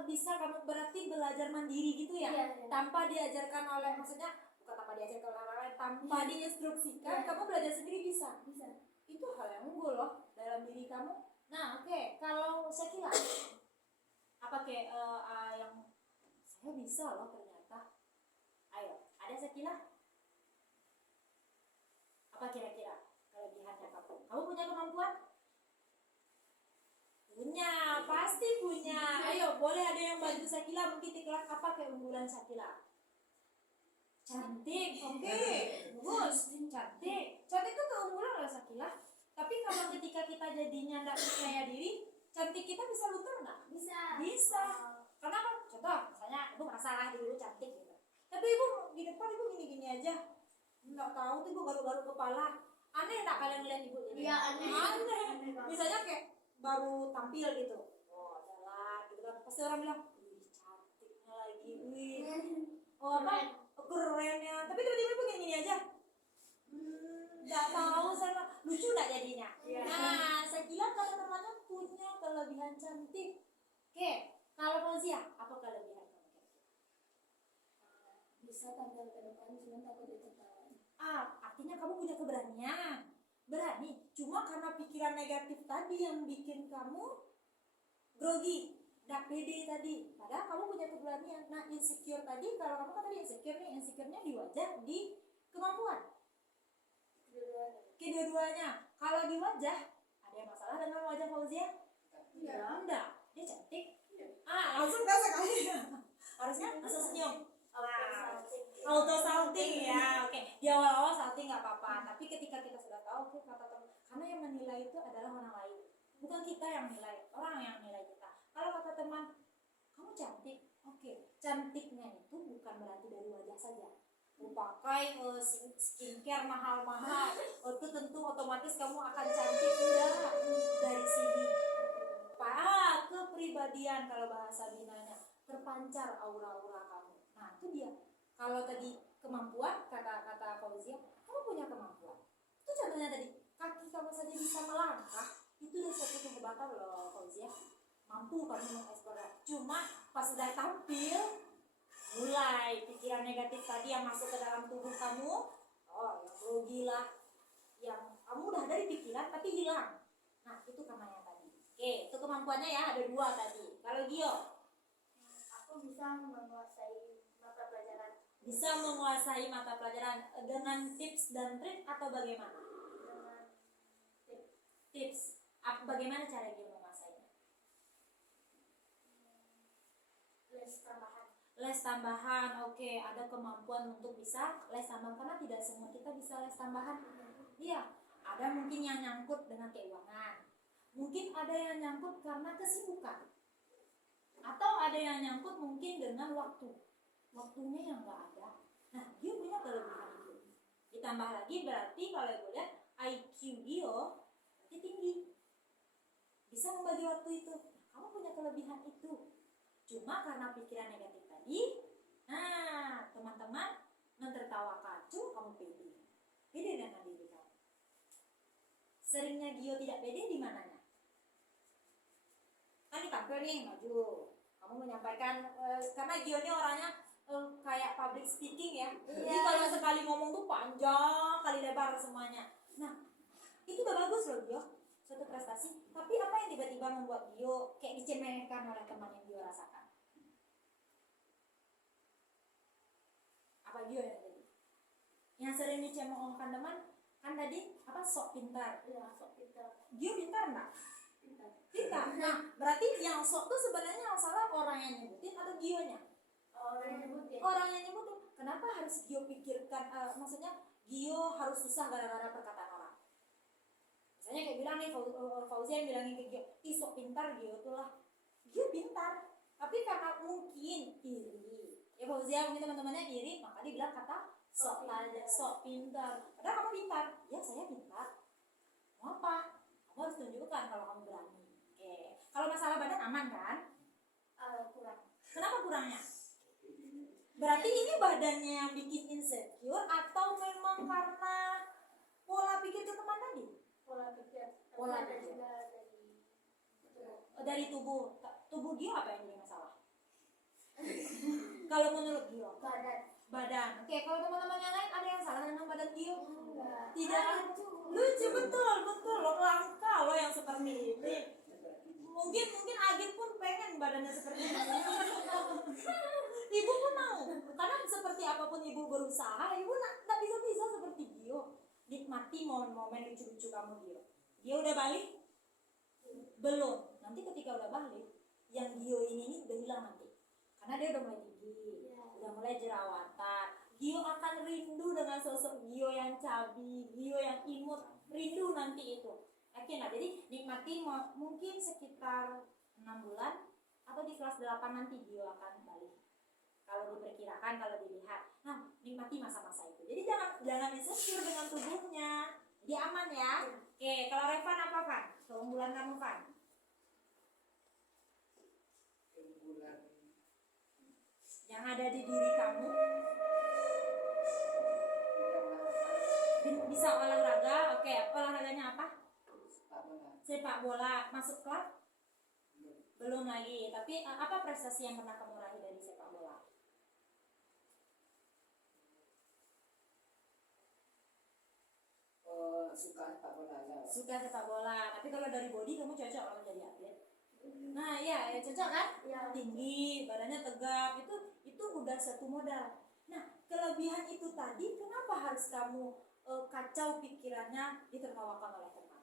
Bisa kamu berarti belajar mandiri gitu ya? Iya. Tanpa diajarkan oleh, maksudnya bukan tanpa diajarkan oleh orang lain, tanpa diinstruksikan, kamu belajar sendiri bisa. Itu hal yang unggul loh dalam diri kamu. Nah, oke. Kalau Syakila, apa kayak yang saya bisa loh ternyata? Ayo, ada Syakila? Apa kira-kira kelebihannya kamu? Kamu punya kemampuan? Punya, pasti punya. Ayo, boleh ada yang bantu Syakila mungkin dikelas apa keunggulan Syakila? Cantik, oke. Bagus, cantik. Cantik itu keunggulan loh Syakila. Tapi kalau ketika kita jadinya nggak percaya diri, cantik kita bisa luntur nggak? Bisa. Karena apa? Contoh, misalnya ibu merasa lah diri ibu cantik gitu. Tapi ibu di depan ibu gini-gini aja. Nggak tahu tuh ibu garuk-garuk kepala. Aneh nggak kalian ngeliat ibu jadi? Iya, aneh. Misalnya kayak baru tampil gitu. Oh, jalan gitu kan. Pasti orang bilang, wih cantiknya lagi, wih. Oh apa? Kerennya. Tapi tiba-tiba ibu gini-gini aja. Nggak tahu sama lucu nggak jadinya. Nah, saya kira teman-temannya punya kelebihan cantik. Oke, kalau Fauzia, apa kelebihan kamu? Bisa tampil ke depan, cuma takut diketahui. Artinya kamu punya keberanian. Berani. Cuma karena pikiran negatif tadi yang bikin kamu grogi, nggak pede tadi. Padahal kamu punya keberanian. Nah, insecure tadi, kalau kamu kan tadi insecure nih, insecure-nya di wajah, di kemampuan. Kedua-duanya. Kalau di wajah, ada yang masalah dengan wajah Fauzia? Enggak. Dia cantik. Langsung gak sekali. Harusnya langsung senyum. Auto salting ya. Oke. Di awal-awal salting nggak apa-apa. Tapi ketika kita sudah tahu, kata teman, karena yang menilai itu adalah orang lain, bukan kita yang nilai, orang yang nilai kita. Kalau kata teman, kamu cantik. Oke. Cantiknya itu bukan berarti dari wajah saja. Pakai skincare mahal-mahal, itu tentu otomatis kamu akan cantik. Enggak, dari sini kepribadian, kalau bahasa binanya terpancar aura-aura kamu. Nah itu dia. Kalau tadi kemampuan, kata Fauzia, kamu punya kemampuan. Itu contohnya tadi, kaki kamu saja bisa melangkah, itu udah suatu kehebatan loh Fauzia. Mampu kamu mengeksplorasi. Cuma pas sudah tampil, mulai pikiran negatif tadi yang masuk ke dalam tubuh kamu, yang grogi lah, yang kamu udah ada di pikiran tapi hilang. Nah, itu kamu yang tadi. Oke, itu kemampuannya ya, ada 2 tadi. Kalau Gio? Aku bisa menguasai mata pelajaran Bisa menguasai mata pelajaran dengan tips dan trik atau bagaimana? dengan Tips. Bagaimana cara Gio menguasainya? les tambahan. Les tambahan, oke, ada kemampuan untuk bisa les tambahan karena tidak semua kita bisa les tambahan. Iya, ada mungkin yang nyangkut dengan keuangan, mungkin ada yang nyangkut karena kesibukan, atau ada yang nyangkut mungkin dengan waktunya yang nggak ada. Nah, dia punya kelebihan itu. Ditambah lagi berarti kalau gue lihat IQ dia berarti tinggi, bisa membagi waktu itu. Kamu punya kelebihan itu. Cuma karena pikiran negatif tadi, nah teman-teman mentertawakan, coba kamu pede dengan diri kamu. Seringnya Gio tidak pede di mananya? Kan ditampil nih maju, kamu menyampaikan karena Gio ini orangnya kayak public speaking ya. Jadi kalau sekali ngomong tuh panjang kali lebar semuanya. Nah itu udah bagus loh Gio, suatu prestasi. Tapi apa yang tiba-tiba membuat Gio kayak dicemehkan oleh teman yang Gio rasakan? Apa Gio yang tadi? Yang sering dicemoohkan teman kan tadi apa sok pintar? Ya, sok pintar. Gio pintar nggak? Pintar. Nah berarti yang sok tuh sebenarnya yang salah orang yang nyebutin atau Gionya? Orang yang nyebutin. Orang yang nyebutin. Kenapa harus Gio pikirkan? Maksudnya Gio harus susah gara-gara perkataan orang. Misalnya kayak bilang nih Fauzi yang bilangin ke Gio, ih sok pintar Gio tuh lah. Gio pintar, tapi karena mungkin iri. Ya Fauzia mungkin teman-temannya iri, maka dia bilang kata sok pintar. Padahal kamu pintar. Ya saya pintar. Mau apa? Kamu harus tunjukkan kalau kamu berani. Oke. Kalau masalah badan aman kan? Kurang. Kenapa kurangnya? Berarti ini badannya yang bikin insecure atau memang karena pola pikir ke teman tadi? Pola pikir. Pola pikir. Dari tubuh. Tubuh dia apa yang jadi masalah? Kalau menurut Gio? Badan. Oke, kalau teman-teman yang lain ada yang salah dengan badan Gio? Enggak. Tidak. Lucu betul loh, langka loh yang seperti ini. Mungkin Agit pun pengen badannya seperti ini. Ibu pun mau, karena seperti apapun ibu berusaha, ibu tak bisa seperti Gio. Nikmati momen-momen lucu-lucu kamu Gio. Gio udah balik? Belum. Nanti ketika udah balik, yang Gio ini udah hilang nanti. Karena dia udah mulai tinggi, udah mulai jerawatan. Gio akan rindu dengan sosok Gio yang cabi, Gio yang imut, rindu nanti itu. Yakin lah, jadi nikmati mungkin sekitar 6 bulan atau di kelas 8 nanti Gio akan balik. Kalau diperkirakan, kalau dilihat. Nah, nikmati masa-masa itu. Jadi jangan insecure dengan tubuhnya. Dia aman ya. Oke, kalau Revan apa Van? Keunggulan kamu Van? Yang ada di diri kamu bisa olahraga. Oke, olahraganya apa? Sepak bola. Masuk klub? Belum lagi. Tapi apa prestasi yang pernah kamu raih dari sepak bola? Suka sepak bola ya. Suka sepak bola. Tapi kalau dari body kamu cocok kalau jadi atlet. Nah ya cocok kan? Ya. Tinggi, badannya tegap, itu udah satu modal. Nah kelebihan itu tadi kenapa harus kamu kacau pikirannya ditertawakan oleh teman?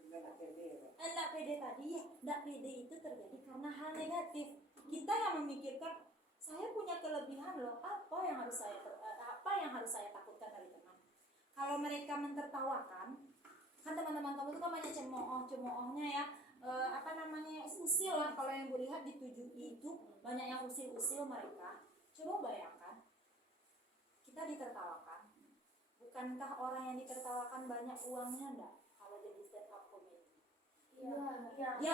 Enggak pede ya. Enggak pede tadi ya, enggak pede itu terjadi karena hal negatif. Kita yang memikirkan saya punya kelebihan loh, apa yang harus saya takutkan dari teman? Kalau mereka mentertawakan, kan teman-teman kamu itu kan banyak cemoohnya ya. Usil lah kalau yang gue lihat di 7i itu banyak yang usil mereka. Coba bayangkan kita ditertawakan, bukankah orang yang ditertawakan banyak uangnya enggak kalau jadi stand up comedy? Ya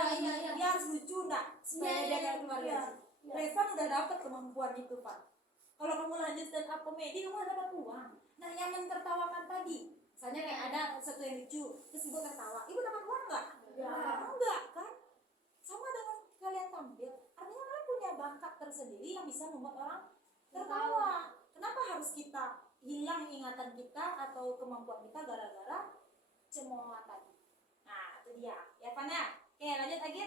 harus lucu enggak supaya dia gak keluar gaji. Revan udah dapat kemampuan itu Pak. Kalau kamu lanjut stand up comedy kamu dapat uang. Nah yang mentertawakan tadi, misalnya kayak ada satu yang lucu terus ibu tertawa, ibu dapat uang enggak? Enggak kan? Sama dengan kalian tampil, artinya kalian punya bakat tersendiri yang bisa membuat orang tertawa. Kenapa harus kita hilang ingatan kita atau kemampuan kita gara-gara cemooh tadi. Nah, itu dia. Ya kan ya? Oke, lanjut lagi.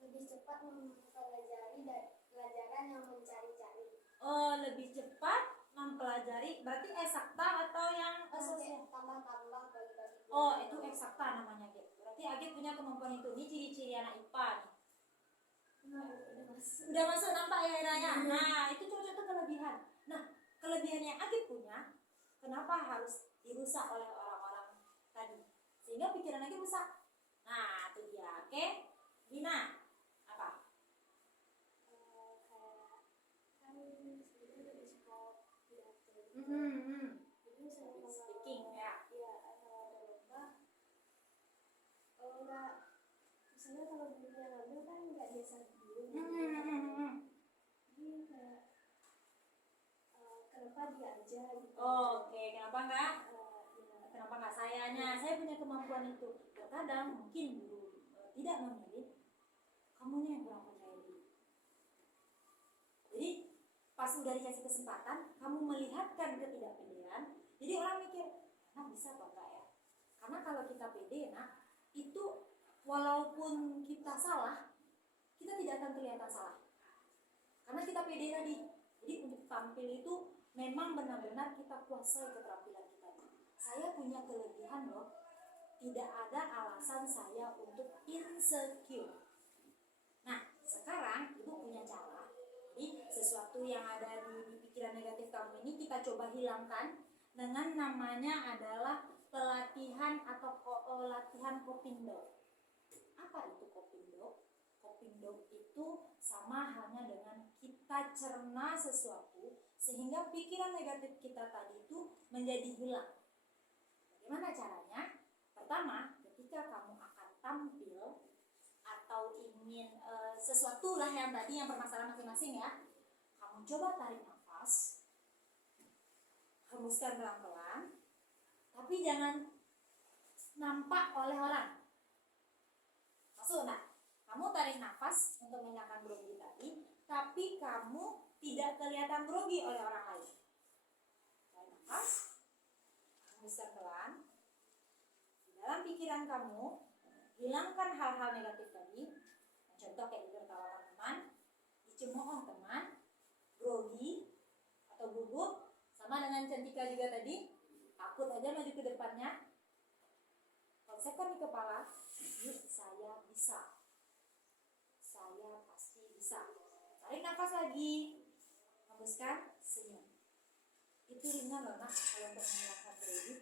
Lebih cepat mempelajari pelajaran yang mencari-cari. Oh, lebih cepat mempelajari. Berarti eksakta atau yang sosial? Tambah-tambah bagi-bagi. Oh, itu eksakta namanya, Git. Berarti Agit punya kemampuan itu. Ini ciri-ciri anak IPA nih. Udah masuk nampak ya Iranya? Nah, itu cocok tuh kelebihan. Nah, kelebihan yang Agit punya, kenapa harus dirusak oleh orang-orang tadi? Sehingga pikiran Agit rusak. Nah, itu dia. Oke? Lina, apa? Kayak kan sebenarnya lebih suka pidato. Jadi misalnya Public kalau speaking, ya. iya atau ada lomba, enggak, misalnya kalau gurunya ngambil kan nggak biasa dulu. Jadi kayak kenapa dia aja gitu. Oh, oke. Kenapa enggak? Ya, Kenapa enggak sayanya? Saya punya kemampuan itu. Terkadang mungkin guru tidak memilih, kamunya yang kurang percaya diri. Jadi pas udah dikasih kesempatan, kamu melihatkan ketidakpedean, jadi orang mikir, nah bisa apa enggak ya? Karena kalau kita pede, nah itu walaupun kita salah, kita tidak akan kelihatan salah. Karena kita pede tadi. Jadi untuk tampil itu memang benar-benar kita kuasai keterampilan kita. Saya punya kelebihan loh. Tidak ada alasan saya untuk insecure. Nah, sekarang ibu punya cara. Jadi sesuatu yang ada di pikiran negatif kamu ini kita coba hilangkan dengan namanya adalah pelatihan atau latihan coping dog. Apa itu coping dog? Coping dog itu sama halnya dengan kita cerna sesuatu sehingga pikiran negatif kita tadi itu menjadi hilang. Bagaimana caranya? Pertama, ketika kamu akan tampil atau ingin sesuatu lah yang tadi yang permasalahan masing-masing ya, kamu coba tarik nafas, hembuskan pelan-pelan, tapi jangan nampak oleh orang. Masuk enggak? Kamu tarik nafas untuk menghilangkan grogi tadi, tapi kamu tidak kelihatan grogi oleh orang lain. Tarik nafas, hembuskan pelan. Di dalam pikiran kamu, hilangkan hal-hal negatif tadi. Contoh kayak ditertawakan teman, dicemooh teman, grogi atau gugup, sama dengan Cantika juga tadi, takut aja maju ke depannya. Konsepkan di kepala, yuk saya bisa, saya pasti bisa. Tarik nafas lagi, hembuskan, senyum. Itu ringan loh nak kalau untuk menghilangkan grogi.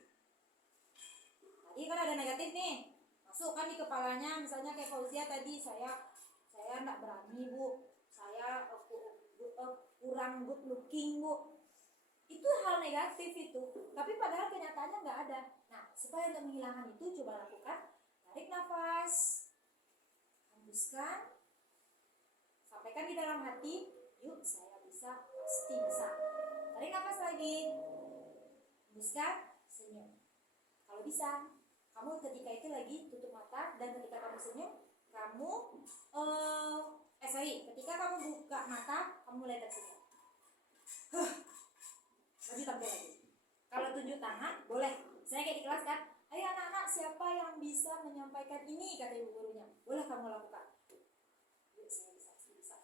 Tadi kan ada negatif nih, masukkan di kepalanya, misalnya kayak Fauzia tadi, saya enggak berani bu, saya kurang good looking bu. Itu hal negatif itu, tapi padahal kenyataannya nggak ada. Nah, supaya untuk menghilangkan itu, coba lakukan. Tarik nafas, hembuskan, sampaikan di dalam hati, yuk saya bisa, pasti bisa. Tarik nafas lagi, hembuskan, senyum. Kalau bisa, kamu ketika itu lagi tutup mata, dan ketika kamu senyum, kamu ketika kamu buka mata, kamu mulai tersenyum. Maju tampil lagi. Kalau tunjuk tangan, boleh. Saya kayak di kelas kan, ayo anak-anak, siapa yang bisa menyampaikan ini, kata ibu gurunya. Boleh kamu lakukan. Yuk, saya bisa.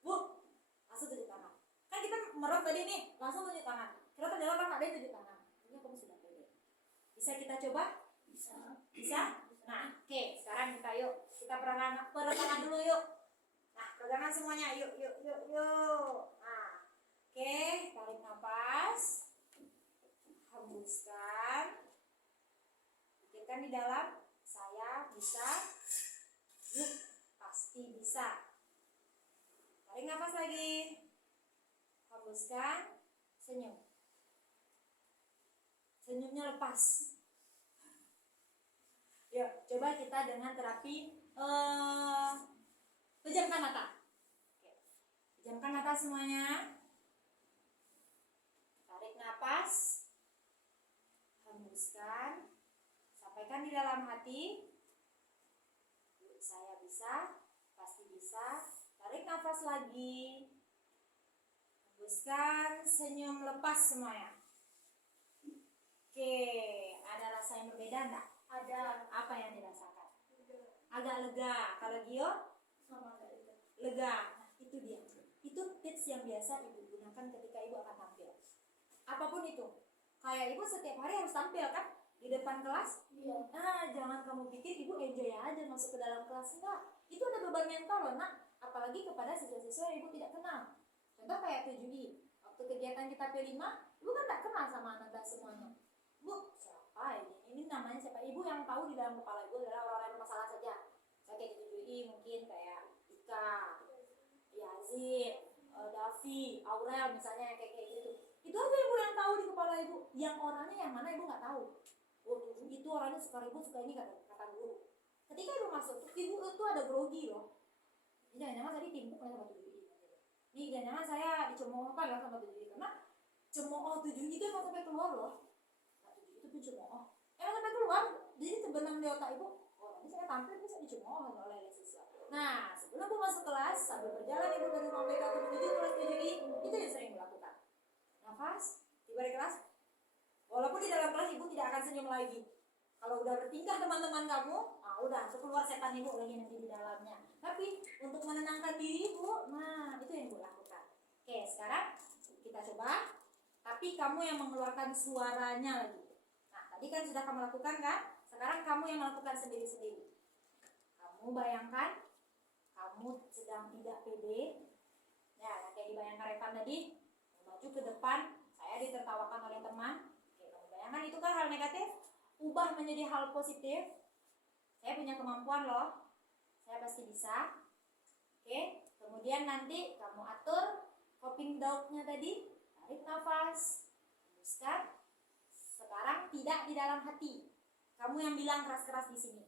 Bu, langsung tunjuk tangan. Kan kita merem tadi nih, langsung tunjuk tangan. Kita terjawab kan ada yang tunjuk tangan. Ini kamu sudah pede. Bisa kita coba? Bisa? Nah, oke, sekarang kita yuk. Kita peregangan dulu yuk. Nah, peregangan semuanya, yuk. Nah, oke, tarik nafas, hembuskan, pikirkan di dalam, saya bisa, yuk, pasti bisa. Tarik nafas lagi, hembuskan, senyum. Senyumnya lepas. Yuk, coba kita dengan terapi pejamkan mata. Oke. Pejamkan mata semuanya. Tarik nafas, hembuskan, sampaikan di dalam hati, yuk saya bisa, pasti bisa. Tarik nafas lagi, hembuskan, senyum lepas semuanya. Oke, ada rasa yang berbeda enggak? Ada. Apa yang dirasakan? Agak lega. Kalau Gio? Sama agak lega. Lega. Nah, itu dia. Itu tips yang biasa ibu gunakan ketika ibu akan tampil. Apapun itu. Kayak ibu setiap hari harus tampil kan? Di depan kelas. Iya. Nah, jangan kamu pikir ibu enjoy aja masuk ke dalam kelas. Enggak. Itu ada beban mental loh, nak. Apalagi kepada siswa-siswa yang ibu tidak kenal. Contoh kayak 7I. Waktu kegiatan kita P5, ibu kan tak kenal sama anak kelas semuanya. Bu, siapa ini? Ini namanya siapa? Ibu yang tahu di dalam kepala ibu adalah orang-orang yang bermasalah saja. Saya kayak 7I mungkin kayak Ika, Yazid, Davi, Aurel misalnya yang kayak gitu. Itu aja ibu yang tahu di kepala ibu. Yang orangnya yang mana ibu nggak tahu. Oh, 7 itu orangnya suka ribut, suka ini kata guru. Ketika ibu masuk, ibu itu ada grogi loh. Jangan-jangan tadi timpuk sama 7I. Nih jangan-jangan saya dicemoohkan lah sama 7I karena cemooh 7I itu emang sampai keluar loh. Nah, 7I itu pun cemooh. Emang sampai keluar, jadi terbenam di otak ibu. Oh, nanti saya tampil bisa dicemooh oleh siswa. Nah, sebelum ibu masuk kelas, sambil berjalan ibu dari ruang BK ke menuju kelas 7I, itu yang sering dilakukan. Nafas, tiba di kelas. Walaupun di dalam kelas ibu tidak akan senyum lagi. Kalau udah bertingkah teman-teman kamu, udah itu keluar setan ibu lagi nanti di dalamnya. Tapi untuk menenangkan diri ibu, nah itu yang ibu lakukan. Oke, sekarang kita coba. Tapi kamu yang mengeluarkan suaranya lagi. Nah, tadi kan sudah kamu lakukan kan? Sekarang kamu yang melakukan sendiri-sendiri. Kamu bayangkan, kamu sedang tidak pede. Ya, kayak dibayangkan Revan tadi, maju ke depan, saya ditertawakan oleh teman. Oke, kamu bayangkan itu kan hal negatif. Ubah menjadi hal positif. Saya punya kemampuan loh. Saya pasti bisa. Oke. Kemudian nanti kamu atur coping down-nya tadi. Tarik nafas. Hembuskan. Sekarang tidak di dalam hati. Kamu yang bilang keras-keras di sini.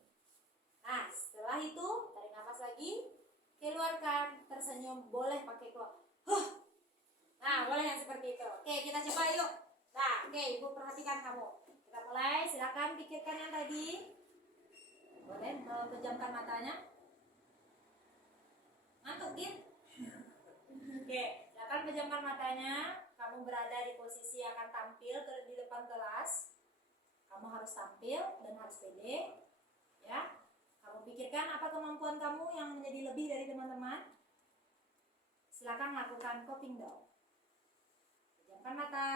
Nah, setelah itu tarik nafas lagi. Keluarkan. Tersenyum. Boleh pakai keluar. Nah, boleh yang seperti itu. Oke, kita coba yuk. Nah, oke, ibu perhatikan kamu. Kita mulai, silakan pikirkan yang tadi. Boleh pejamkan matanya. Ngantuk, Gin? Oke, silakan pejamkan matanya. Kamu berada di posisi akan tampil di depan kelas. Kamu harus tampil dan harus pede. Ya. Kamu pikirkan apa kemampuan kamu yang menjadi lebih dari teman-teman. Silakan lakukan coping down. Pejamkan mata.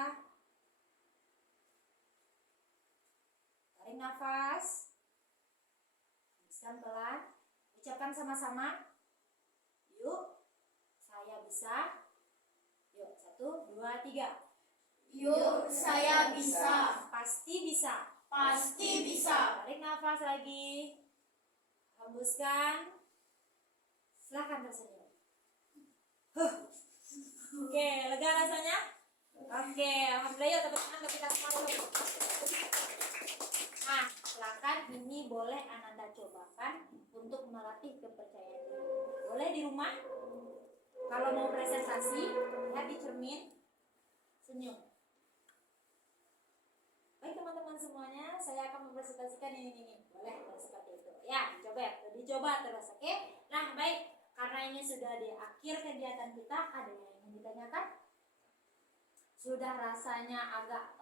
Tarik nafas. Hembuskan pelan. Ucapkan sama-sama. Yuk, saya bisa. Yuk, 1, 2, 3. Yuk, saya bisa. Pasti bisa. Pasti bisa. Tarik nafas lagi. Hembuskan. Silahkan tersenyum. Oke, lega rasanya? Oke, alhamdulillah ya, tepuk tangan kita semua dulu. Nah, silakan ini boleh Ananda cobakan untuk melatih kepercayaan diri. Boleh di rumah. Kalau mau presentasi, lihat di cermin, senyum. Baik teman-teman semuanya, saya akan mempresentasikan ini. Boleh seperti itu. Ya, dicoba terus, oke? Nah, baik. Karena ini sudah di akhir kegiatan kita, ada yang ingin ditanyakan? Sudah rasanya agak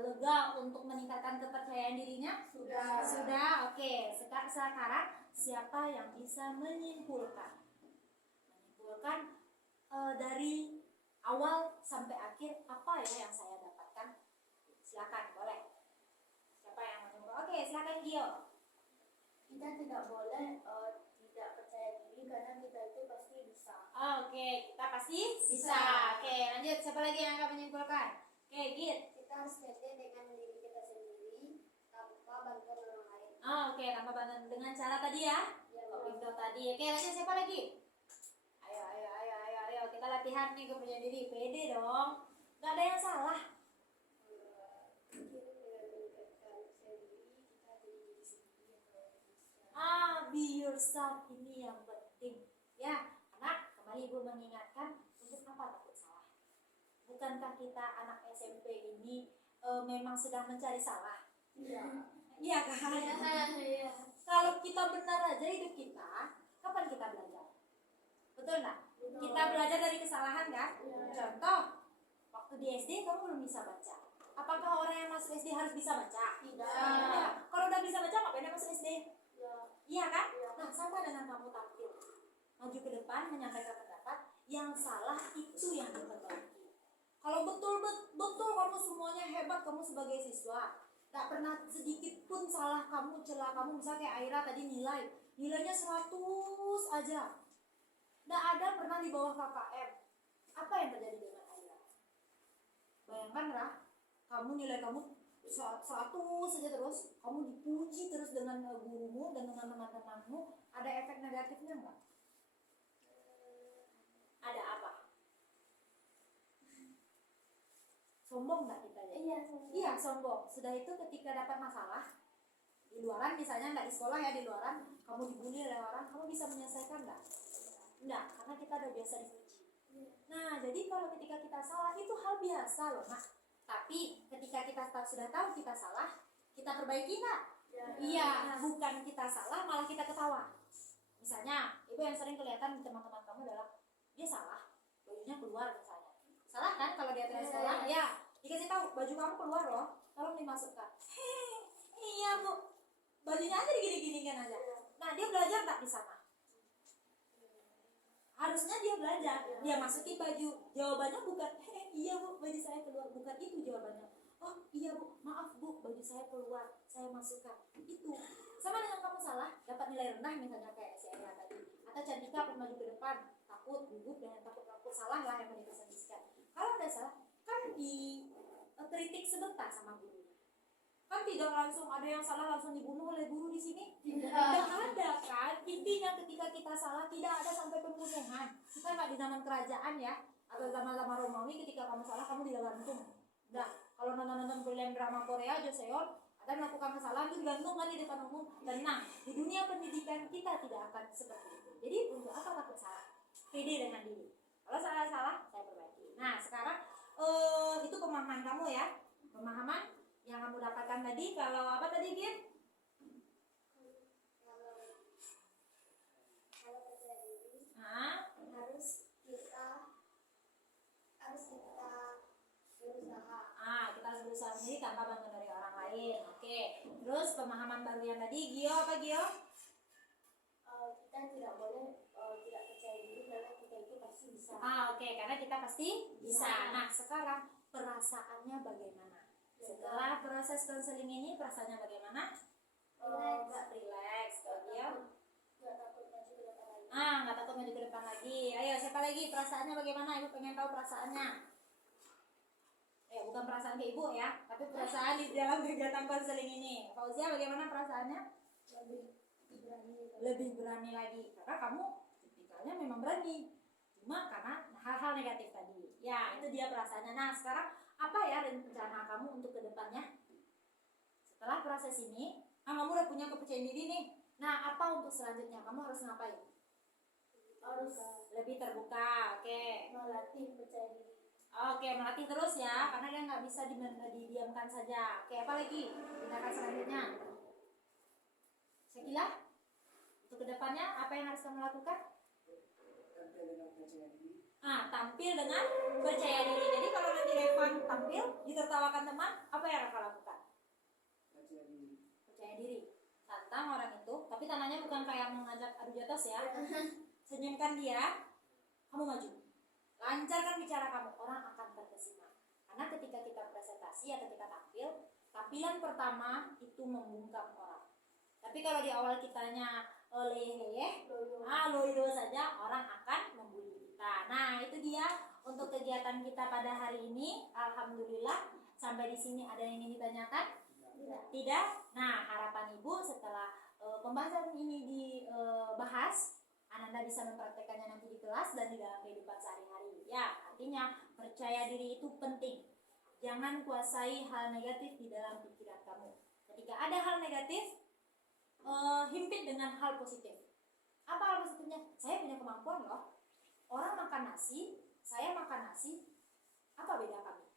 lega untuk meningkatkan kepercayaan dirinya? Sudah. Sudah, oke. Sekarang siapa yang bisa menyimpulkan? Dari awal sampai akhir apa ya yang saya dapatkan? Silakan, boleh. Siapa yang menyimpulkan? Oke, silakan Gio. Kita tidak boleh tidak percaya diri karena kita itu pasti bisa. Oke, kita pasti bisa. Oke, lanjut. Siapa lagi yang akan menyimpulkan? Oke, Git. Kita harus pede dengan diri kita sendiri tanpa bantuan orang lain. Oke, tanpa bantuan dengan cara tadi ya. Coping down tadi. Oke, lanjut siapa lagi? Ayo. Kita latihan nih kepercayaan diri. Pede dong. Gak ada yang salah. Mungkin dengan meningkatkan percaya diri kita jadi diri sendiri yang lebih bisa. Be yourself ini yang penting. Ya, karena kembali Ibu mengingatkan untuk apa takut salah. Bukankah kita anak SMP ini memang sedang mencari salah? Iya. Iya kan? Iya. Kalau kita benar aja hidup kita, kapan kita belajar? Betul nggak? Kita belajar dari kesalahan kan? Iya. Contoh, waktu di SD kamu belum bisa baca. Apakah orang yang masuk SD harus bisa baca? Tidak. Kalau udah bisa baca, ngapain dia masuk SD? Ya. Iya kan? Iya. Nah, sama dengan kamu tampil. Maju ke depan, menyampaikan pendapat. Yang salah itu yang diperbaiki. Kalau betul kamu semuanya hebat, kamu sebagai siswa, tak pernah sedikit pun salah kamu, celah kamu. Misalnya kayak Aira tadi nilainya 100 aja. Nggak ada pernah di bawah KKM. Apa yang terjadi dengan Aira? Bayangkan Rah, kamu nilai kamu 100 saja terus, kamu dipuji terus dengan gurumu dan dengan teman-temanmu, ada efek negatifnya nggak? Ada apa? Sombong nggak kita ya? Iya, sombong. Sudah itu ketika dapat masalah di luaran, misalnya nggak di sekolah ya, di luaran kamu dibully oleh orang, kamu bisa menyelesaikan nggak? Enggak, karena kita udah biasa dipuji. Nah, jadi kalau ketika kita salah itu hal biasa loh, Nak. Tapi ketika kita sudah tahu kita salah, kita perbaiki nggak? Ya. Iya, bukan kita salah malah kita ketawa. Misalnya, ibu yang sering kelihatan di teman-teman kamu adalah dia salah, bajunya keluar misalnya. Salah kan kalau dia terus salah? Ya, dikasih tahu baju kamu keluar loh, tolong dimasukkan. Iya bu, bajunya aja digini-ginikan aja. Nah, dia belajar tak di sana? Harusnya dia belajar, dia masukin baju. Jawabannya bukan, iya bu, baju saya keluar. Bukan itu jawabannya. Oh iya bu, maaf bu, baju saya keluar, saya masukkan. Itu sama dengan kamu salah, dapat nilai rendah misalnya kayak si Ayah tadi. Atau Cantika pas maju ke depan, takut, gugup dengan takut salah lah yang dikasihkan. Kalau udah salah, kan kritik sebentar sama guru. Kan tidak langsung ada yang salah langsung dibunuh oleh guru di sini. Tidak ada kan. Intinya ketika kita salah tidak ada sampai pembunuhan. Kita nggak di zaman kerajaan ya, atau zaman-zaman Romawi ketika kamu salah kamu digantung. Nah, kalau nonton film drama Korea Joseon, ada melakukan kesalahan itu digantung kan di depan umum. Dan nah, di dunia pendidikan kita tidak akan seperti itu. Jadi untuk apa takut salah? Pede dengan diri. Kalau saya salah, saya perbaiki. Nah, sekarang itu pemahaman kamu ya. Pemahaman yang kamu dapatkan tadi. Kalau apa tadi Gin? Kalau percaya diri Nah, harus kita berusaha. kita harus berusaha sendiri tanpa bantuan dari orang lain. Oke. Terus pemahaman baru yang tadi Gio apa Gio? Kita tidak boleh tidak percaya diri karena kita itu pasti bisa. Oke, karena kita pasti bisa. Nah, sekarang perasaannya bagaimana? Setelah proses konseling ini perasaannya bagaimana? Relax. Kalau dia Nggak takut maju ke depan lagi. nggak takut maju ke depan lagi. Ayo, siapa lagi? Perasaannya bagaimana? Ibu pengen tahu perasaannya. Bukan perasaan ke ibu ya, tapi perasaan di dalam kegiatan konseling ini. Fauzia, bagaimana perasaannya? Lebih berani lagi. Karena kamu tipikalnya memang berani. Cuma karena hal-hal negatif tadi. Ya, itu dia perasaannya. Nah, sekarang apa ya rencana kamu untuk kedepannya? Setelah proses ini, kamu udah punya kepercayaan diri nih. Nah, apa untuk selanjutnya? Kamu harus ngapain? Harus Lebih terbuka, oke. melatih percaya diri. Oke, melatih terus ya, karena dia nggak bisa didiamkan saja. Oke, apa lagi? Tindakan selanjutnya. Syakila, untuk kedepannya apa yang harus kamu lakukan? Tampil dengan percaya diri. Tampil dengan percaya diri. Jadi kalau nanti Revan tampil, ditertawakan teman, apa yang Reva lakukan? Percaya diri. Percaya diri. Tantang orang itu, tapi tandanya bukan kayak mengajak adu jotos ya. Senyumkan dia, kamu maju. Lancarkan bicara kamu, orang akan terkesima. Karena ketika kita presentasi atau kita tampil, tampilan pertama itu membungkam orang. Tapi kalau di awal kitanya loyo saja, orang akan membuli kita. Nah, itu dia untuk kegiatan kita pada hari ini. Alhamdulillah, sampai di sini ada yang ingin ditanyakan? Tidak? Nah, harapan Ibu setelah pembahasan ini dibahas, Ananda bisa mempraktekannya nanti di kelas dan di dalam kehidupan sehari-hari. Ya, artinya percaya diri itu penting. Jangan kuasai hal negatif di dalam pikiran kamu. Ketika ada hal negatif, himpit dengan hal positif. Apa hal positifnya? Saya punya kemampuan loh. Orang makan nasi, saya makan nasi. Apa beda kami?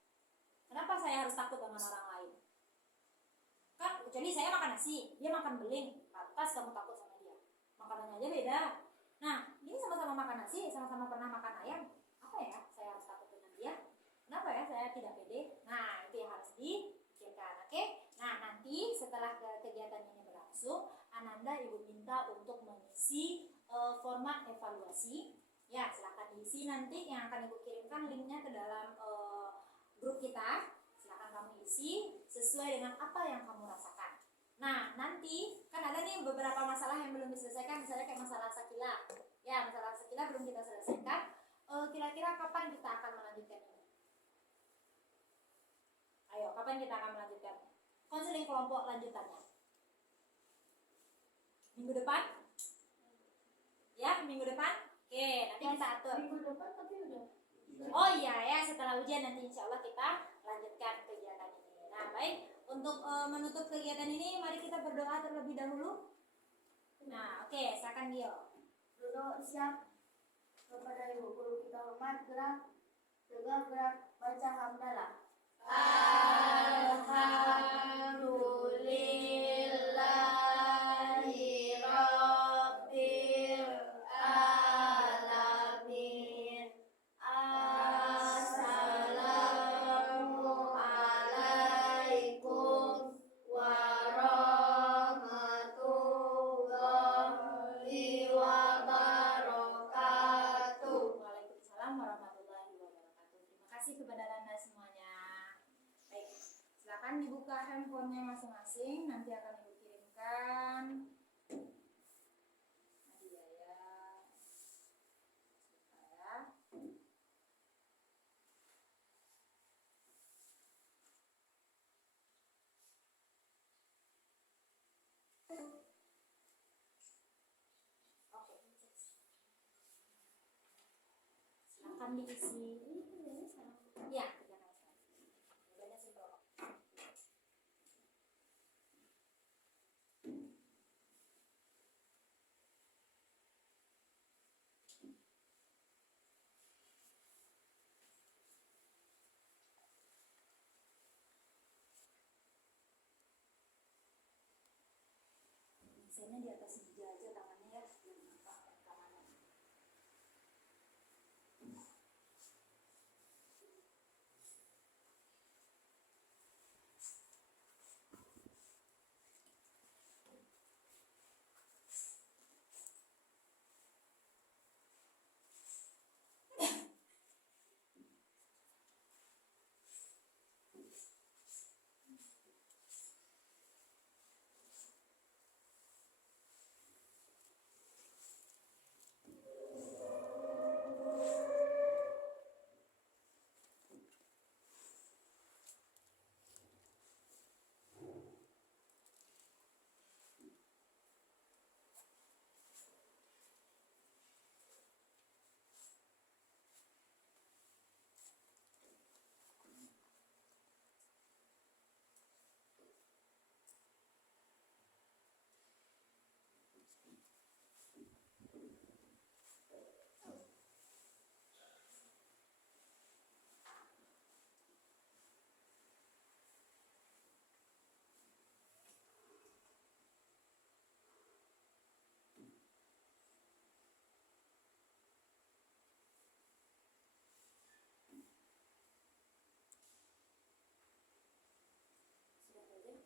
Kenapa saya harus takut dengan orang lain? Kan, kecuali saya makan nasi, dia makan beling. Pantas kamu takut sama dia. Makanannya aja beda. Nah, ini sama-sama makan nasi, sama-sama pernah makan ayam. Apa ya saya harus takut dengan dia? Kenapa ya saya tidak pede? Nah, itu yang harus Anda Ibu minta untuk mengisi format evaluasi. Ya, silakan diisi nanti yang akan Ibu kirimkan linknya ke dalam grup kita. Silakan kamu isi sesuai dengan apa yang kamu rasakan. Nah, nanti kan ada nih beberapa masalah yang belum diselesaikan, misalnya kayak masalah sakila. Ya, masalah sakila belum kita selesaikan. Kira-kira kapan kita akan melanjutkan ini? Ayo, kapan kita akan melanjutkan konseling kelompok lanjutannya? Minggu depan? Ya, minggu depan? Oke, nanti kita atur. Minggu depan tapi udah. Oh iya ya, setelah ujian nanti insya Allah kita lanjutkan kegiatan ini. Nah, baik. Untuk menutup kegiatan ini, mari kita berdoa terlebih dahulu. Nah, oke, silakan Dio. Duduk siap. Kepada ibu guru kita hormat, gerak. Gerak baca hamdalah. Alhamdulillahi Rabbil Alamin. Assalamualaikum warahmatullahi wabarakatuh. Waalaikumsalam warahmatullahi wabarakatuh. Terima kasih kepada Anda semuanya. Baik, silakan dibuka handphonenya masing-masing. Nanti akan Ibu kirimkan. Nadia ya. Sebentar ya. Oke, silakan diisi. Ya, kerjakan sekarang. Jawabannya simpel kok. Misalnya di atas meja aja tangannya ya, jangan nampak rekamannya. Sudah selesai?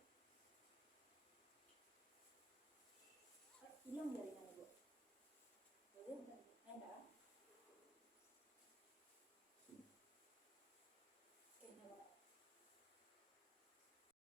Hilang dari